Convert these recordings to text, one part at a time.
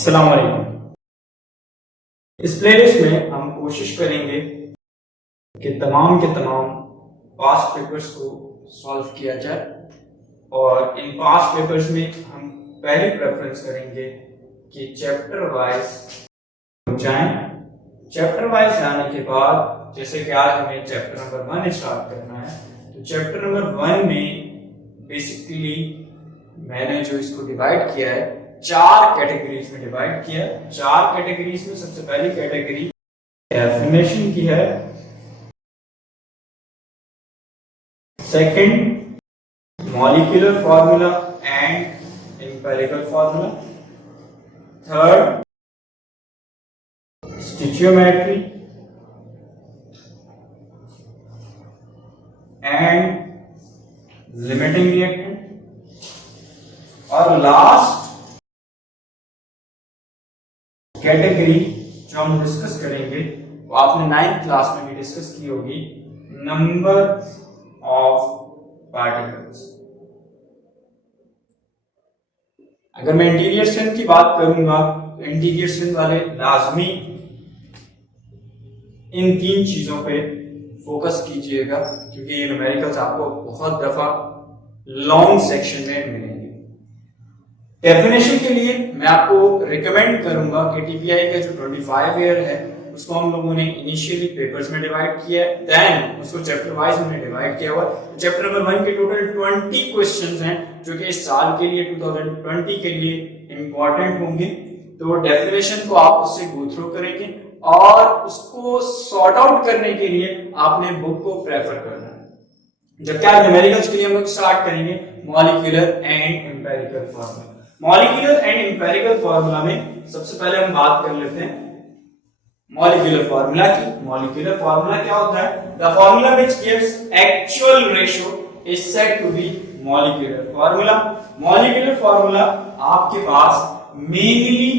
अस्सलाम वालेकुम। इस प्लेलिस्ट में हम कोशिश करेंगे कि तमाम के तमाम पास्ट पेपर्स को सॉल्व किया जाए और इन पास्ट पेपर्स में हम पहली प्रेफरेंस करेंगे कि चैप्टर वाइज जाएं। चैप्टर वाइज जाने के बाद जैसे कि आज हमें चैप्टर नंबर 1 स्टार्ट करना है, तो चैप्टर नंबर 1 में बेसिकली मैंने जो इसको डिवाइड किया है 4 कैटेगरीज में डिवाइड किया है। 4 कैटेगरीज में सबसे पहली कैटेगरी डेफिनेशन की है, second molecular formula and empirical formula, third stoichiometry and limiting reactant, और लास्ट कैटेगरी जो हम डिस्कस करेंगे वो आपने 9th क्लास में भी डिस्कस की होगी, नंबर ऑफ पार्टिकल्स। अगर मैं इंटीरियर स्ट्रेंथ की बात करूंगा तो इंटीरियर स्ट्रेंथ वाले लाजमी इन 3 चीजों पे फोकस कीजिएगा क्योंकि ये न्यूमेरिकल्स आपको बहुत दफा लॉन्ग सेक्शन में मिलेंगे। डेफिनेशन के लिए मैं आपको रिकमेंड करूंगा कि टीपीआई का जो 25 ईयर है उसको हम लोगों ने इनिशियली पेपर्स में डिवाइड किया है, देन उसको चैप्टर वाइज हमने डिवाइड किया हुआ। चैप्टर नंबर 1 के टोटल 20 क्वेश्चंस हैं जो कि इस साल के लिए 2020 के लिए इंपॉर्टेंट होंगे। तो डेफिनेशन को आप उससे गो थ्रू करेंगे और उसको सॉर्ट आउट करने के लिए आपने बुक को प्रेफर करना है। जबकि आज न्यूमेरिकल्स के लिए हम लोग स्टार्ट करेंगे molecular and empirical formula. Molecular and empirical formula में सबसे पहले हम बात कर लेते हैं मॉलिक्यूलर फार्मूला की। मॉलिक्यूलर फार्मूला क्या होता है? The formula which gives actual ratio is said to be molecular formula. Molecular formula आपके पास मेनली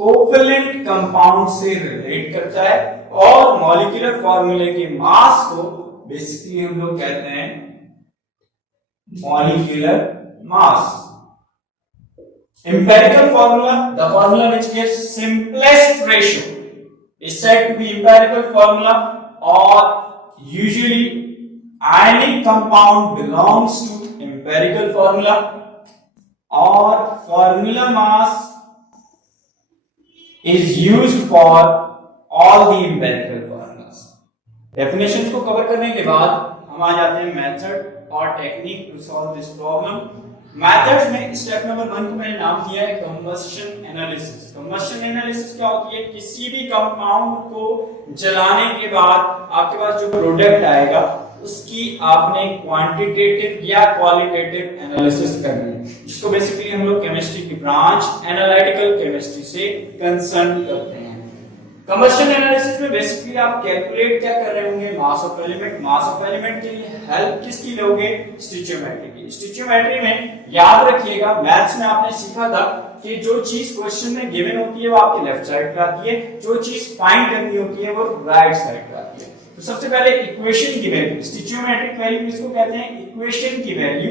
कोवैलेंट कंपाउंड से रिलेट करता है और मॉलिक्यूलर फार्मूले के मास को बेसिकली हम लोग कहते हैं molecular mass. Empirical formula, the formula which gives simplest ratio is said to be empirical formula, or usually ionic compound belongs to empirical formula, or formula mass is used for all the empirical formulas. Definitions को cover करने के बाद हम आ जाते हैं method और technique to solve this problem. Methods में स्टेप नंबर 1 को मैंने नाम दिया है कंबस्शन एनालिसिस। कंबस्शन एनालिसिस क्या होती है? किसी भी कंपाउंड को जलाने के बाद आपके पास जो प्रोडक्ट आएगा उसकी आपने क्वांटिटेटिव या क्वालिटेटिव एनालिसिस करनी है, जिसको बेसिकली हम लोग केमिस्ट्री की ब्रांच एनालिटिकल केमिस्ट्री से कंसर्न करते हैं। कंबस्शन एनालिसिस में बेसिकली आप कैलकुलेट क्या कर रहे होंगे? मास of element. Mass of element के लिए हेल्प किसकी लोगे? स्टिचियोमेट्री की। स्टिचियोमेट्री में याद रखिएगा मैथ्स में आपने सीखा था कि जो चीज क्वेश्चन में गिवन होती है वो आपके लेफ्ट साइड पे आती है, जो चीज फाइंड करनी होती है वो राइट साइड पे आती है। तो सबसे पहले इक्वेशन की वैल्यू, स्टिचियोमेट्रिक वैल्यू किसको कहते हैं? इक्वेशन की वैल्यू,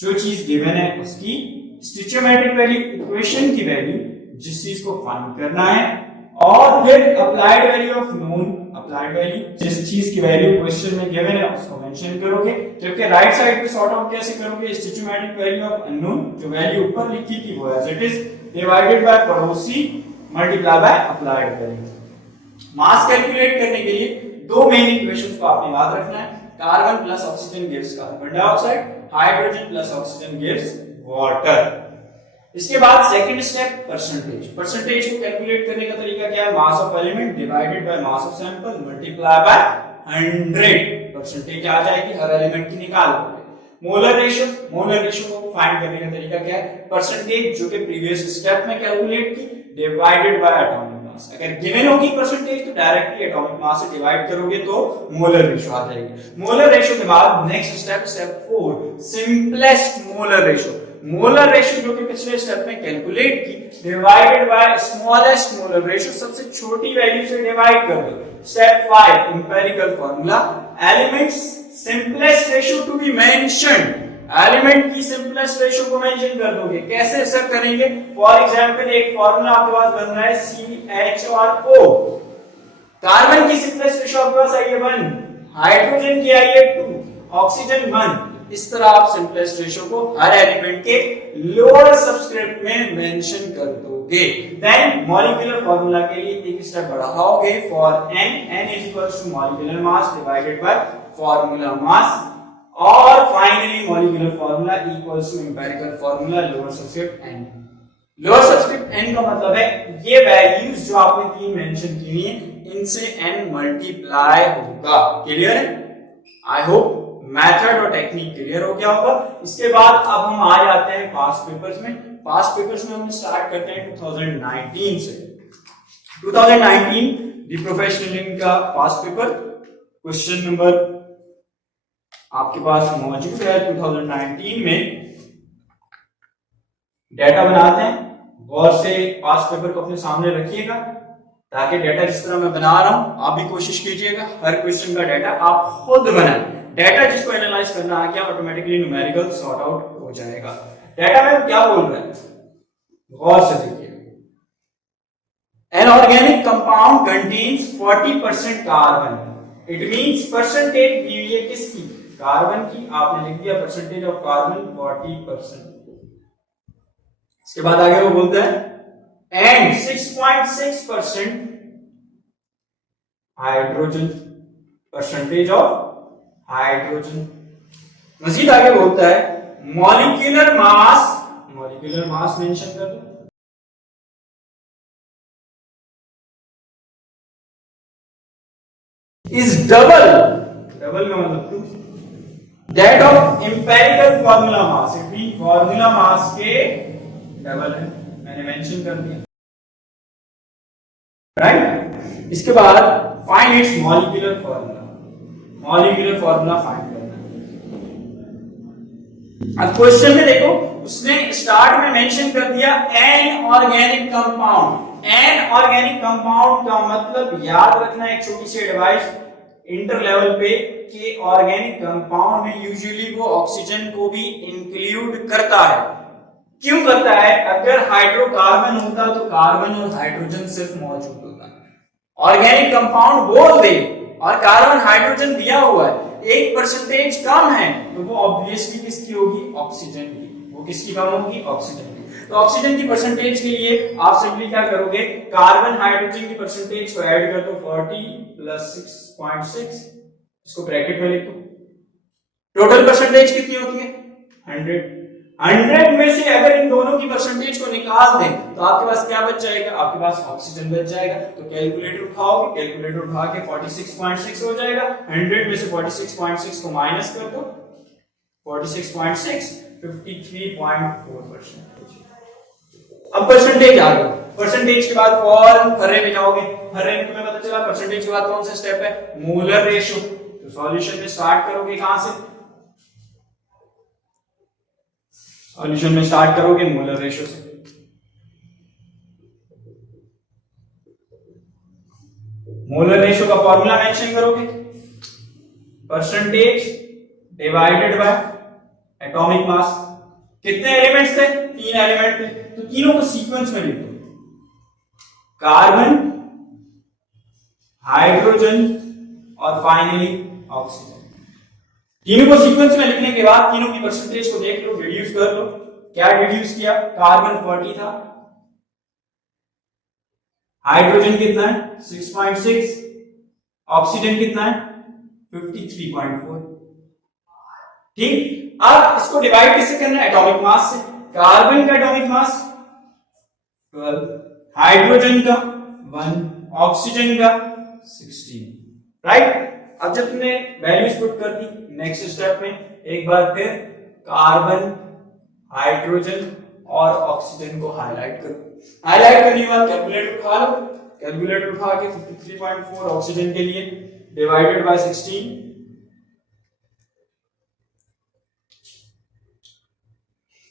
जो चीज गिवन है उसकी स्टिचियोमेट्रिक वैल्यू, इक्वेशन की वैल्यू जिस चीज को फाइंड करना है, और फिर applied value of known, applied value जिस चीज की वैल्यू क्वेश्चन में गिवन है उसको मेंशन करोगे। जबकि राइट साइड पे सॉर्ट आउट कैसे करोगे? स्टिचियोमेट्रिक वैल्यू ऑफ अननोन, जो वैल्यू ऊपर लिखी थी वो as it is divided by पड़ोसी multiply by applied value. Mass calculate करने के लिए 2 मेन इक्वेशंस को आपने याद रखना है। Carbon plus oxygen gives carbon dioxide, hydrogen plus oxygen gives water. इसके बाद सेकंड स्टेप परसेंटेज। परसेंटेज को कैलकुलेट करने का तरीका क्या है? Mass of element divided by mass of sample multiply by 100। Percentage आ जाएगी हर एलिमेंट की निकालोगे। मोलर रेशियो, मोलर रेशियो को फाइंड करने का तरीका क्या है? परसेंटेज जो कि प्रीवियस स्टेप में कैलकुलेट की डिवाइडेड बाय एटॉमिक मास। अगर गिवन होगी परसेंटेज तो डायरेक्टली एटॉमिक मास से डिवाइड करोगे तो मोलर रेशियो आ जाएगी। मोलर रेशियो के बाद next step, step 4, simplest molar ratio. Molar ratio जो कि पिछले स्टेप में कैलकुलेट की divided bye smallest molar ratio, सबसे छोटी वैल्यू से डिवाइड कर दो। Step 5 empirical formula, elements simplest ratio to be mentioned element की सिंपलेस्ट रेशियो को मेंशन कर दोगे। कैसे सर करेंगे? फॉर एग्जांपल एक फार्मूला आपके पास बन रहा है CHRO, कार्बन की सिंपलेस्ट रेशियो आपके पास आई है 1, हाइड्रोजन की आई है 2, ऑक्सीजन 1। इस तरह आप सिंपलेस्ट रेशियो को हर एलिमेंट के लोअर सबस्क्रिप्ट में मेंशन कर दोगे। देन मॉलिक्यूलर फार्मूला के लिए एक स्टेप बढ़ाओगे, for n is equals to molecular mass divided by formula mass, और finally molecular formula equals to empirical formula lower subscript n। Lower subscript n का मतलब है ये वैल्यूज जो आपने तीन मेंशन की है इनसे n मल्टीप्लाई होगा। क्लियर है? आई होप मेथड और टेक्निक क्लियर हो गया होगा। इसके बाद अब हम आ जाते हैं पास्ट पेपर्स में। पास्ट पेपर्स में हम स्टार्ट करते हैं 2019 से। 2019 द प्रोफेशनल इन का पास्ट पेपर, क्वेश्चन नंबर आपके पास मौजूद है 2019 में। डेटा बनाते हैं, गौर से पास्ट पेपर को अपने सामने रखिएगा ताकि डेटा जिस तरह मैं बना रहा हूं आप भी कोशिश कीजिएगा हर क्वेश्चन का डेटा आप खुद बनाएं। डेटा जिसको एनालाइज करना आ गया ऑटोमेटिकली न्यूमेरिकल सॉर्ट आउट हो जाएगा। डेटा में क्या बोल रहा है गौर से देखिए। An organic compound contains 40% carbon, it means percentage दी हुई है किसकी? कार्बन की। आपने लिख दिया परसेंटेज ऑफ कार्बन 40%। इसके बाद आगे वो बोलता है and 6.6% hydrogen, percentage of hydrogen. मजीद आगे बोलता है molecular mass, molecular mass mention कर दो, इज डबल, डबल का मतलब 2, that of empirical formula mass, it mean formula mass के डबल है, मैंने मेंशन कर दिया, राइट। इसके बाद find its molecular formula, molecular formula find करना है। अब क्वेश्चन में देखो उसने स्टार्ट में मेंशन कर दिया N organic compound. N organic compound का मतलब याद रखना एक छोटी सी एडवाइस इंटर लेवल पे कि ऑर्गेनिक कंपाउंड में यूजुअली वो ऑक्सीजन को भी इंक्लूड करता है। क्यों करता है? अगर हाइड्रोकार्बन होता तो कार्बन और हाइड्रोजन सिर्फ मौजूद होता। ऑर्गेनिक कंपाउंड बोल दे और कार्बन हाइड्रोजन दिया हुआ है, 1% कम है तो वो ऑब्वियसली किसकी होगी? ऑक्सीजन की। वो किसकी कम होगी? ऑक्सीजन की। तो ऑक्सीजन की परसेंटेज के लिए आप सिंपली क्या करोगे? कार्बन हाइड्रोजन की परसेंटेज को ऐड कर दो 40 प्लस 6.6, इसको ब्रैकेट में लिख दो। टोटल परसेंटेज कितनी होती है? 100। 100 में से अगर इन दोनों की परसेंटेज को निकाल दें तो आपके पास क्या बच जाएगा? आपके पास ऑक्सीजन बच जाएगा। तो कैलकुलेटर उठाओगे, कैलकुलेटर उठा के 46.6 हो जाएगा। 100 में से 46.6 को माइनस कर दो, 46.6 53.4%। अब परसेंटेज आ गई। परसेंटेज के बाद फॉर्म हर्रे में जाओगे, हर्रे में तुम्हें पता चला परसेंटेज के बाद कौन सा स्टेप है? Molar ratio. तो सॉल्यूशन में स्टार्ट करोगे कहां से? सॉल्यूशन में स्टार्ट करोगे मोलर रेशियो से। मोलर रेशियो का फॉर्मूला मेंशन करोगे, परसेंटेज डिवाइडेड बाय एटॉमिक मास। कितने एलिमेंट्स थे? 3 एलिमेंट थे, तो तीनों को सीक्वेंस में लिख दो, कार्बन, हाइड्रोजन और फाइनली ऑक्सीजन। तीनों को सीक्वेंस में लिखने के बाद तीनों की परसेंटेज को देख लो, डिड्यूस कर लो। क्या डिड्यूस किया? कार्बन 40 था, हाइड्रोजन कितना है? 6.6, ऑक्सीजन कितना है? 53.4। ठीक। अब इसको डिवाइड किससे करना है? एटॉमिक मास से। कार्बन का एटॉमिक मास 12, हाइड्रोजन का 1, ऑक्सीजन का 16, राइट। अब जब तुमने वैल्यूज पुट कर दी, नेक्स्ट स्टेप में एक बार फिर कार्बन, हाइड्रोजन और ऑक्सीजन को हाईलाइट करो। हाईलाइट करने के बाद कैलकुलेटर उठा लो, कैलकुलेटर उठा के 53.4 ऑक्सीजन के लिए divided by 16,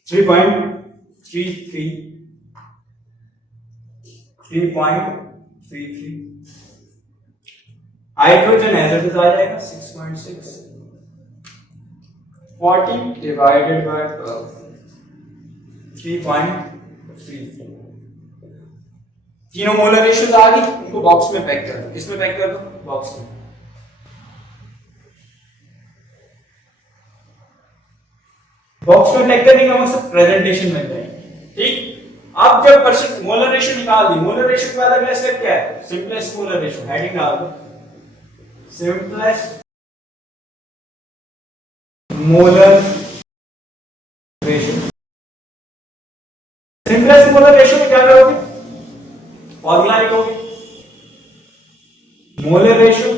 3.33, hydrogen as it is आ जाएगा 6.6, 40 divided by 12, 3.34। तीनों मोलर रेशियोज आ गई, उनको बॉक्स में पैक कर दो। किसमें पैक कर दो? बॉक्स में। बॉक्स में पैक करने का मतलब प्रेजेंटेशन में जाएंगे, ठीक। अब जब परसेंट मोलर रेशियो निकाल दी, मोलर रेशियो के बाद अगला स्टेप क्या है? Simplest molar ratio. हेडिंग डाल दो, simplest molar ratio. Simplest molar ratio में क्या करोगे? फॉर्मूला लिखोगे, मोलर रेशियो।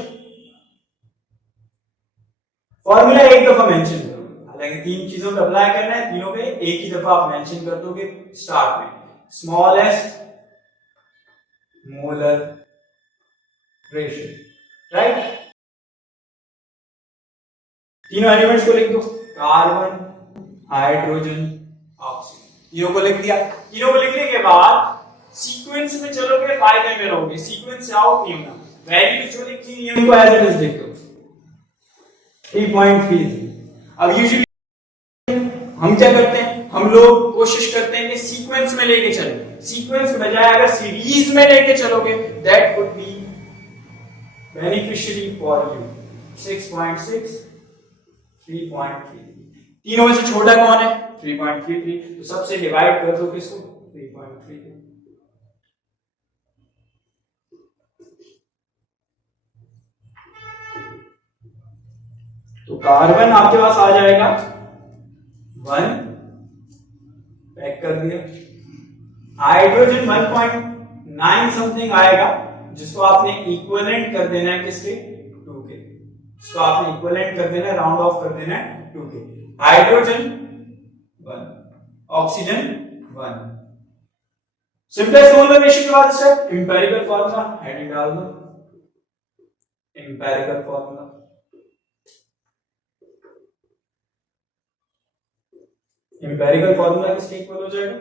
फॉर्मूला एक दफा मेंशन करोगे, हालांकि तीन चीजों पे अप्लाई करना है, तीनों पे एक ही दफा आप मेंशन कर दोगे स्टार्ट में। Smallest molar ratio, right. तीनों एलिमेंट्स को लिख दो, कार्बन, हाइड्रोजन, ऑक्सीजन। तीनों को लिख दिया। तीनों को लिखने के बाद सीक्वेंस में चलोगे, फायदे में रहोगे, सीक्वेंस से आउट नहीं होना। वैल्यू जो लिखी है उनको एज इट इज लिख दो, 3.33। अब यूजुअली हम क्या करते हैं? हम लोग कोशिश करते हैं कि सीक्वेंस में लेके चलें। सीक्वेंस के बजाय अगर सीरीज में लेके चलोगे, that would be beneficiary for you. 6.6, 3.3। तीनों में से छोटा कौन है? 3.33। तो सबसे डिवाइड कर दो किसको? 3.33। तो कार्बन आपके पास आ जाएगा 1, पैक कर दिया। हाइड्रोजन 1.9 समथिंग आएगा, जिसको आपने इक्विवेलेंट कर देना है किसके? 2 के। इसको आपने इक्विवेलेंट कर देना है, राउंड ऑफ कर देना है 2 के। Hydrogen 1, oxygen 1। Simplest molar ratio के बाद स्टेप एम्पिरिकल फार्मूला। हेडिंग डाल दो, एम्पिरिकल फार्मूला। एम्पिरिकल फार्मूला किसके इक्वल हो जाएगा?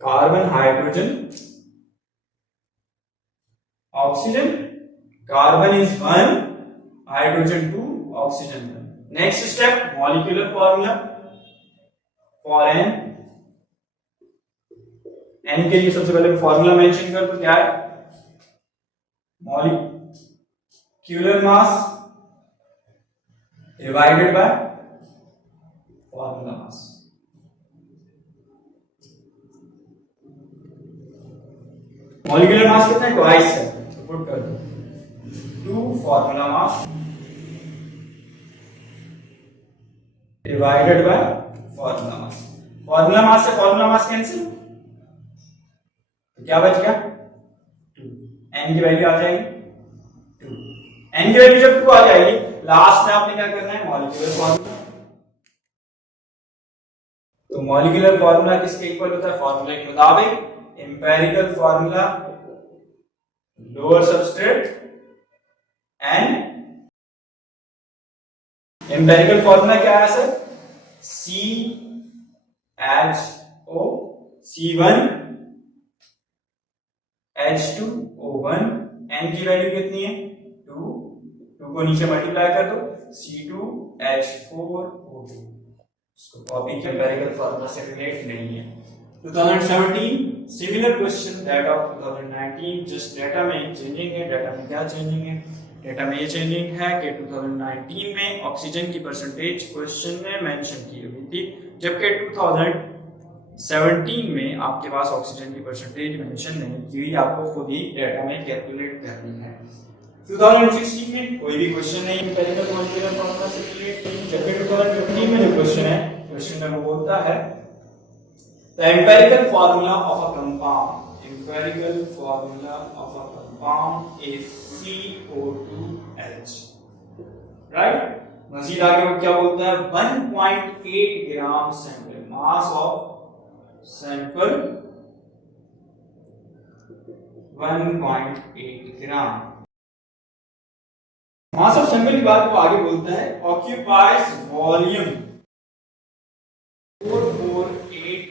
Carbon, hydrogen, oxygen. Carbon is 1, hydrogen 2, oxygen 1। Next step molecular formula for n. N के लिए सबसे पहले फार्मूला मेंशन कर दो, क्या है? Molecular mass divided by formula mass. Molecular मास कितना है? ट्वाइस है, तो पुट कर दो 2 formula mass divided by formula mass. Formula mass से फॉर्मूला मास कैंसिल, तो क्या बच गया? 2। n की वैल्यू आ जाएगी 2। n की वैल्यू जब 2 आ जाएगी, लास्ट में आपने क्या करना है? Molecular formula. तो मॉलिक्यूलर फार्मूला किसके इक्वल होता है? फार्मूला के मुताबिक empirical formula lower subscript n. Empirical formula क्या है sir? CHO, C1 H2O1। n की वैल्यू कितनी है? 2। 2 को नीचे मल्टीप्लाई कर दो, C2H4O2। इसको कॉपी किया, एम्पिरिकल फार्मूला से रिलेट नहीं है। 2017 similar question that of 2019, just data में चेंजिंग है। डेटा में क्या चेंजिंग है? डेटा में ये चेंजिंग है कि 2019 में ऑक्सीजन की परसेंटेज क्वेश्चन में मेंशन की हुई थी, जबकि 2017 में आपके पास ऑक्सीजन की परसेंटेज मेंशन नहीं की हुई, आपको खुद ही डेटा में कैलकुलेट करनी है। 2016 में कोई भी क्वेश्चन नहीं एम्पिरिकल मॉलिक्यूलर फार्मूला से रिलेट नहीं, जबकि 2015 में जो क्वेश्चन है, क्वेश्चन में वो बोलता है the empirical formula of a compound, empirical formula of a compound is CO2H, right? मजीद आगे वो क्या बोलता है? 1.8 gram sample, mass of sample 1.8 gram. Mass of sample की बात वो आगे बोलता है, ऑक्यूपाइज वॉल्यूम 448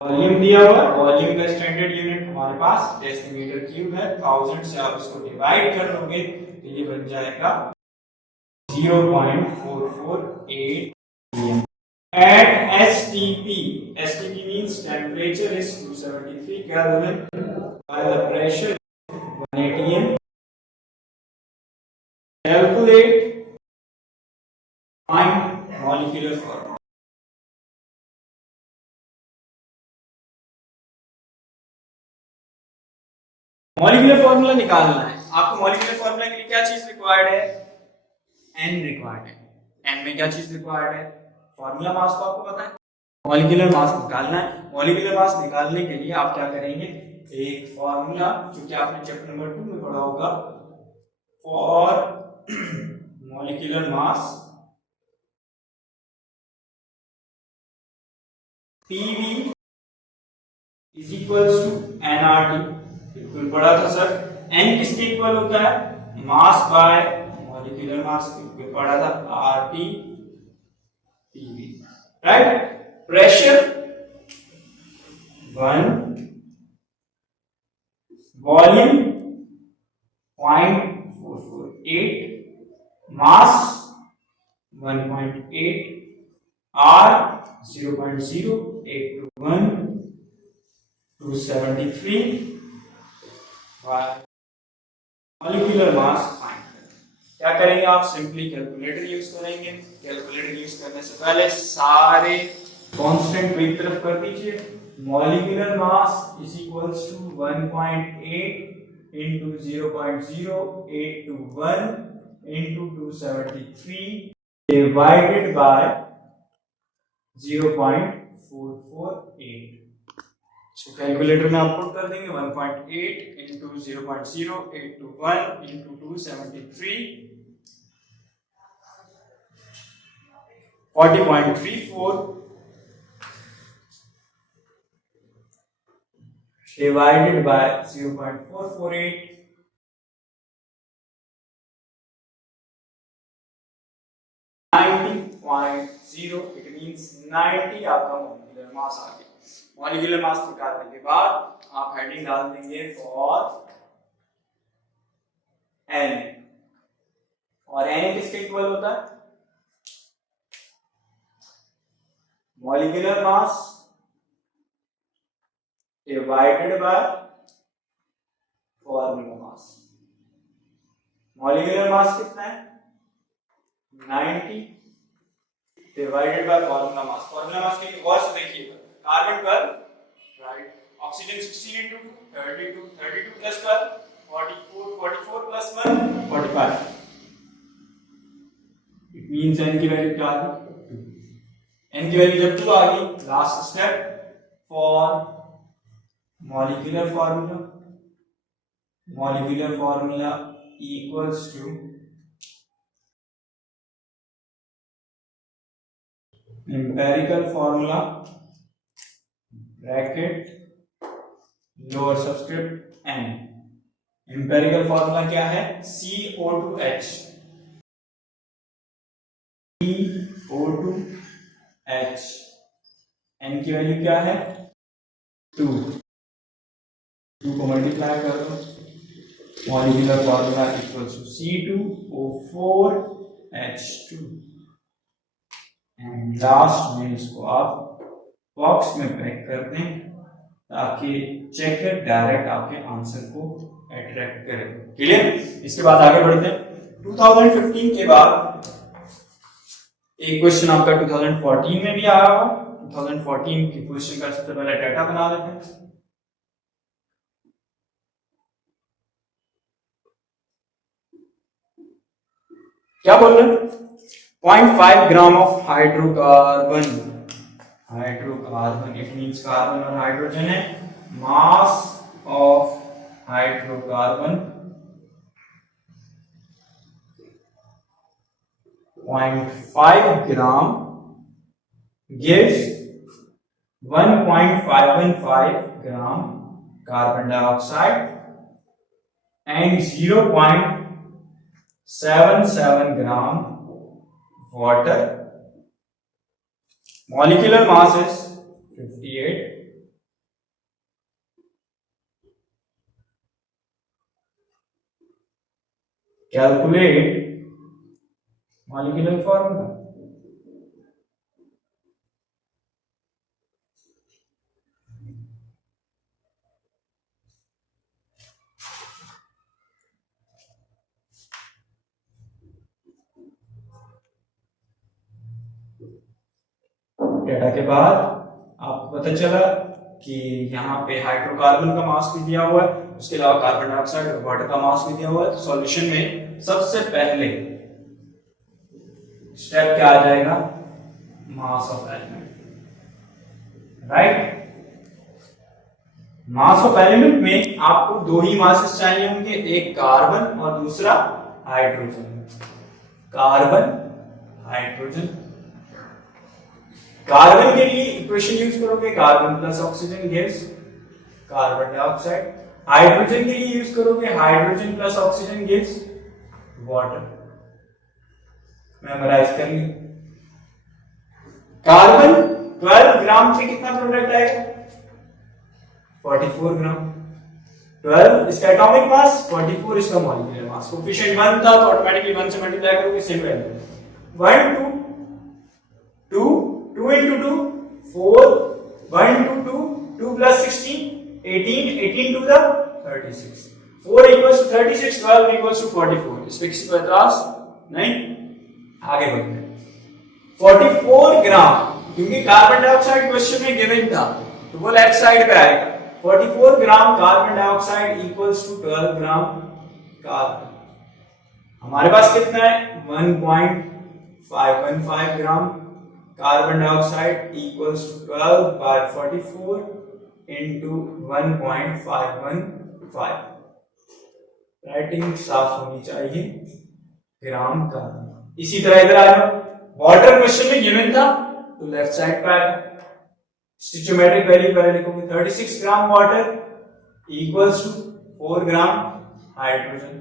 वॉल्यूम दिया हुआ है, वॉल्यूम का स्टैंडर्ड यूनिट हमारे पास डेसीमीटर क्यूब है, 1000 से आप इसको डिवाइड कर दोगे तो ये बन जाएगा 0.448 pm. At STP, STP means temperature is 273 Kelvin while the pressure is 180 m. Calculate find molecular formula. Molecular formula निकालना है आपको। मॉलिक्यूलर फॉर्मूला के लिए क्या चीज रिक्वायर्ड है? एन रिक्वायर्ड है। एन में क्या चीज रिक्वायर्ड है? फॉर्मूला मास तो आपको पता है, मॉलिक्यूलर मास निकालना है। मॉलिक्यूलर मास निकालने के लिए आप क्या करेंगे, एक फॉर्मूला जो कि आपने चैप्टर नंबर 2 में पढ़ा होगा, for molecular mass PV is equals to nRT। बिल्कुल पढ़ा था सर। n किसके इक्वल होता है? Mass by molecular mass. बिल्कुल पढ़ा था, RT PV, right. Pressure 1, volume 0.448, मास 1.8, R 0.0821, 273, मॉलिक्यूलर मास फाइंड करें। क्या करेंगे आप? सिंपली कैलकुलेटर यूज करेंगे। कैलकुलेटर यूज करने से पहले सारे कांस्टेंट को एक तरफ कर दीजिए। Molecular mass is equals to 1.8 into 0.0821 into 273 divided by 0.448। तो कैलकुलेटर में आप पुट कर देंगे 1.8 into 0.0821 into 273, 40.34 divided by 0.448, 90.0, it means 90 आपका मॉलिक्यूलर मास आ गया। मॉलिक्यूलर मास निकालने के बाद आप हेडिंग डाल देंगे फॉर n, और n किसके इक्वल होता है? Molecular mass divided by formula mass. Molecular मास कितना है? 90 divided by formula mass. Formula mass के लिए गौर से देखिएगा, carbon 12, right, oxygen 16 into 2 32, 32 plus 12 44, 44 plus 1 45। It means n की वैल्यू क्या आ गई? 2। n की वैल्यू जब 2 आ गई, last step for molecular formula. Molecular formula equals to empirical formula bracket lower subscript n। empirical formula क्या है? CO2H, CO2H, n की वैल्यू क्या है? 2 को मल्टीप्लाई कर दो, molecular formula equals to C2O4H2। And last में इसको आप बॉक्स में पैक कर दें ताकि चेकर डायरेक्ट आपके आंसर को अट्रैक्ट करे। क्लियर? इसके बाद आगे बढ़ते हैं। 2015 के बाद एक क्वेश्चन आपका 2014 में भी आया हुआ। 2014 के क्वेश्चन का सबसे पहले डाटा बना लेते हैं। क्या बोल रहे हैं? 0.5 gram of hydrocarbon. Hydrocarbon it means carbon और हाइड्रोजन है। Mass of hydrocarbon 0.5 gram gives 1.515 gram carbon dioxide and 0.77 gram water. Molecular mass is 58 calculate molecular formula. Data के बाद आपको पता चला कि यहाँ पे हाइड्रोकार्बन का मास भी दिया हुआ है, उसके अलावा कार्बन डाइऑक्साइड और वाटर का मास भी दिया हुआ है। तो सॉल्यूशन में सबसे पहले स्टेप क्या आ जाएगा, मास of element, right. Mass of element में आपको दो ही मासेस चाहिए होंगे, एक कार्बन और दूसरा हाइड्रोजन। कार्बन हाइड्रोजन, कार्बन के लिए इक्वेशन यूज करोगे carbon plus oxygen gives carbon dioxide, hydrogen के लिए यूज करोगे hydrogen plus oxygen gives water. Memorise कर लिया। कार्बन 12 ग्राम से कितना प्रोडक्ट आएगा, 44 ग्राम। 12 इसका एटॉमिक मास, 44 इसका मॉलिक्यूलर मास। कोएफिशिएंट 1 था तो ऑटोमेटिकली 1 से मल्टीप्लाई करोगे, same value. 1 2 2 into 2 4 1 2 2 2 plus 16 18 18 to the 36 4 equals to 36 12 equals to 44। इस पे किसी को एतराज नहीं, आगे बढ़ते हैं। 44 ग्राम, क्योंकि कार्बन डाइऑक्साइड क्वेश्चन में गिवन था तो वो लेफ्ट साइड पे आएगा। 44 gram carbon dioxide equals to 12 gram carbon. हमारे पास कितना है 1.515 gram carbon dioxide equals to 12 by 44 into 1.515। Writing साफ होनी चाहिए, ग्राम कार्बन। इसी तरह इधर आ जाओ, वाटर क्वेश्चन में गिवन था तो लेफ्ट साइड पे आएगा। स्टोइचियोमेट्रिक वैल्यू पहले लिखोगे, 36 gram water equals to 4 gram hydrogen.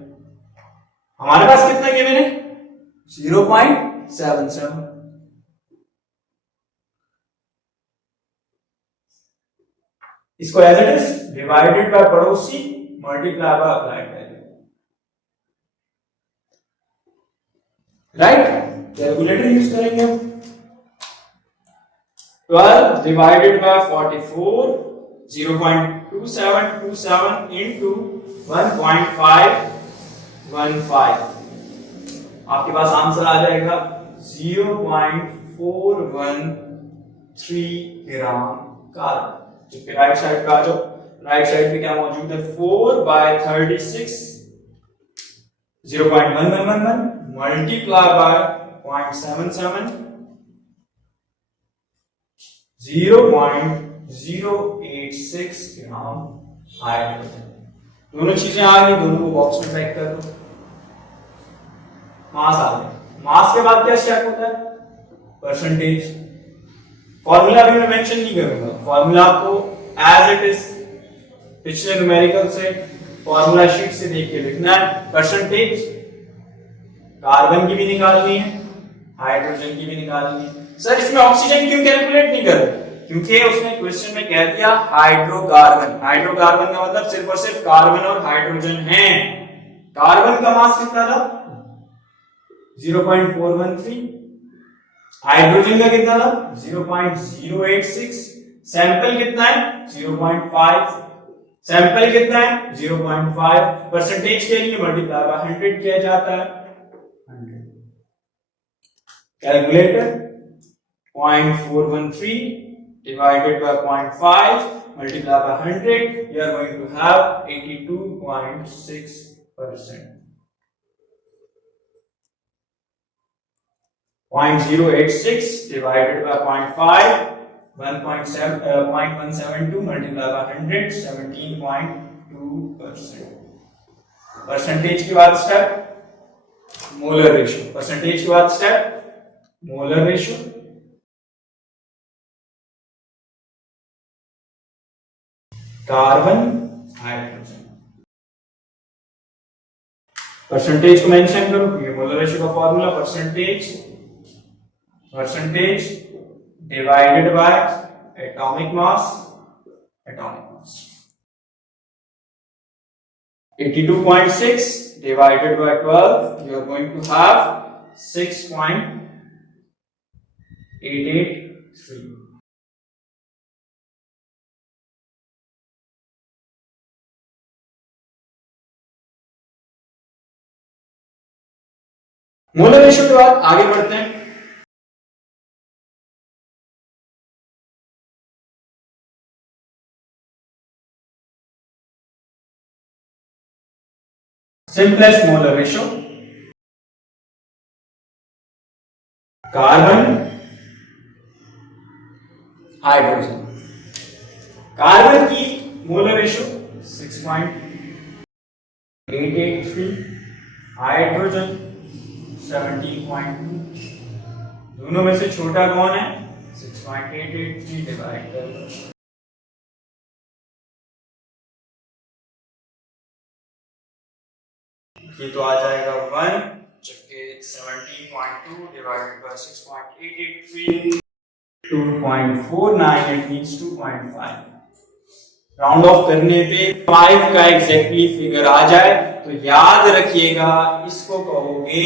हमारे पास कितना गिवन है 0.77। इसको as it is divided by पड़ोसी multiply by applied value, right. Calculator use करेंगे। 12 डिवाइडेड बाय 44 0.2727 into 1.515। आपके पास आंसर आ जाएगा 0.413 ग्राम कार्बन। राइट साइड पे आ जाओ, राइट साइड पे क्या मौजूद है 4 by 36 0.1111 multiply by 0.77 0.086 gram hydrogen. दोनों चीजें आ गई, दोनों को बॉक्स में पैक कर दो। मास आ गया। मास के बाद क्या स्टेप होता है, परसेंटेज। फॉर्मूला भी मैं मेंशन नहीं करूंगा, फॉर्मूला आपको एज इट इज पिछले न्यूमेरिकल से फॉर्मूला शीट से देख के लिखना है। परसेंटेज कार्बन की भी निकालनी है, हाइड्रोजन की भी निकालनी है। सर इसमें ऑक्सीजन क्यों कैलकुलेट नहीं कर रहे, क्योंकि उसने क्वेश्चन में कह दिया हाइड्रोकार्बन। हाइड्रोकार्बन का मतलब सिर्फ और सिर्फ कार्बन और हाइड्रोजन है। कार्बन का मास कितना था 0.413, हाइड्रोजन का कितना था 0.086, सैंपल कितना है 0.5, सैंपल कितना है 0.5। परसेंटेज के लिए मल्टीप्लाई बाय 100 किया जाता है 100। Calculator 0.413 divided by 0.5 multiplied by 100, you are going to have 82.6%. 0.086 divided by 0.5 0.172 multiplied by 100 17.2%। Percentage के बाद स्टेप मोलर रेशियो, परसेंटेज के बाद step molar ratio. Carbon hydrogen, percentage को मेंशन करो क्योंकि मोलर रेशियो का formula percentage divided by atomic mass. 82.6 divided by 12, you are going to have 6.883. Molar ratio के बाद आगे बढ़ते हैं। Simplest molar ratio, carbon hydrogen. Carbon की मोलर रेशियो 6.883, हाइड्रोजन 17.2। दोनों में से छोटा कौन है? 6.883 डिवाइड कर ये तो आ जाएगा 1, जबकि 17.2 divided by 6.883 2.49, it means 2.5। Round of करने पे 5 का एग्जैक्टली फिगर आ जाए तो याद रखिएगा इसको कहोगे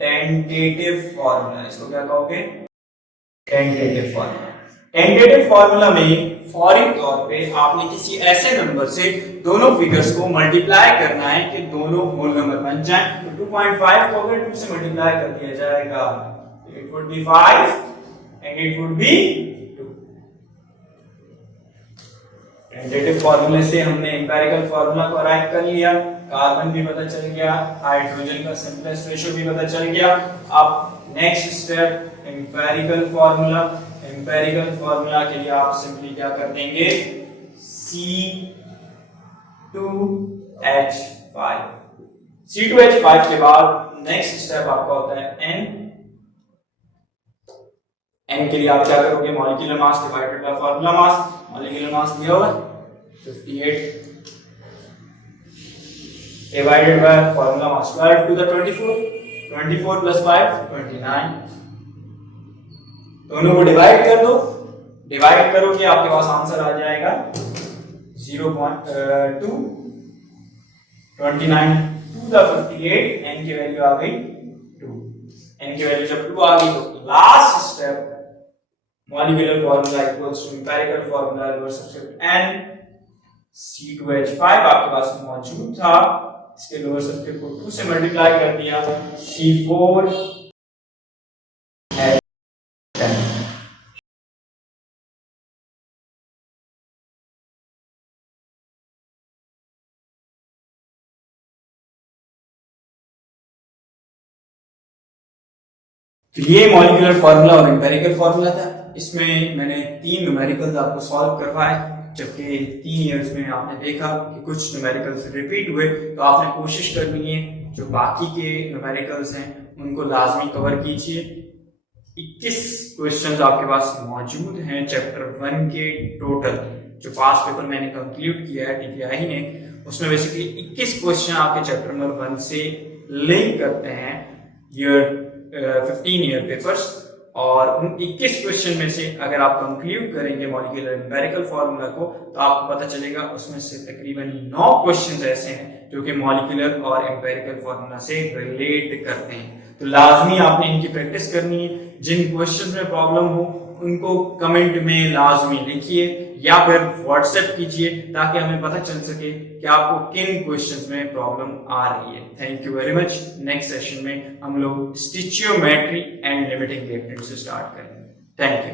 टेंटेटिव फॉर्मूला। इसको क्या कहोगे? Tentative formula. टेंटेटिव फॉर्मूला में फौरी तौर पे आपने किसी ऐसे नंबर से दोनों फिगर्स को मल्टीप्लाई करना है कि दोनों होल नंबर बन जाएं। तो 2.5 को अगर 2 से मल्टीप्लाई कर दिया जाएगा it would be 5 and it would be 2। Tentative फॉर्मूले से हमने एम्पिरिकल फॉर्मूला को अराइव कर लिया, कार्बन भी पता चल गया, हाइड्रोजन का सिंपलेस्ट रेशियो भी पता चल गया। अब next step empirical formula. Empirical formula के लिए आप सिंपली क्या कर देंगे? C2H5। C2H5 के बाद नेक्स्ट स्टेप आपका होता है N। N के लिए आप क्या करोगे? Molecular mass divided by formula mass. Molecular mass दिया हुआ है 58 divided by formula mass 12 to the 24। 24 plus 5 29। दोनों को डिवाइड कर दो। डिवाइड करोगे आपके पास आंसर आ जाएगा 0.2 29 टू द 58। n की वैल्यू आ गई 2। n की वैल्यू जब 2 आ गई तो last step molecular formula equals to empirical formula reverse substitute n। C2H5 आपके पास मौजूद था, इसके लोअर सब्स्टिट्यूट को 2 से मल्टीप्लाई कर दिया, C4 तो ये मॉलिक्यूलर फॉर्मूला और एम्पिरिकल फॉर्मूला था। इसमें मैंने 3 न्यूमेरिकल्स आपको सॉल्व करवाए, जबकि 3 इयर्स में आपने देखा कि कुछ न्यूमेरिकल्स रिपीट हुए, तो आपने कोशिश करनी है जो बाकी के न्यूमेरिकल्स हैं उनको लाजमी कवर कीजिए। 21 क्वेश्चंस आपके पास मौजूद हैं चैप्टर 1 के टोटल। जो पास पेपर मैंने कंक्लूड किया है TPI ने, उसमें बेसिकली 21 क्वेश्चन आपके चैप्टर नंबर 1 से लिंक करते हैं 15 ईयर पेपर्स। और उन 21 क्वेश्चन में से अगर आप कंक्लूड करेंगे मॉलिक्यूलर एम्पिरिकल फार्मूला को, तो आपको पता चलेगा उसमें से तकरीबन 9 क्वेश्चंस ऐसे हैं जो कि मॉलिक्यूलर और एम्पिरिकल फार्मूला से रिलेट करते हैं। तो लाजमी आपने इनकी प्रैक्टिस करनी है। जिन क्वेश्चंस में प्रॉब्लम हो उनको कमेंट में लाजमी लिखिए या फिर व्हाट्सएप कीजिए, ताकि हमें पता चल सके कि आपको किन क्वेश्चंस में प्रॉब्लम आ रही है। Thank you very much. Next session में हम लोग स्टिचियोमेट्री एंड लिमिटिंग रिएक्टेंट से स्टार्ट करेंगे। Thank you.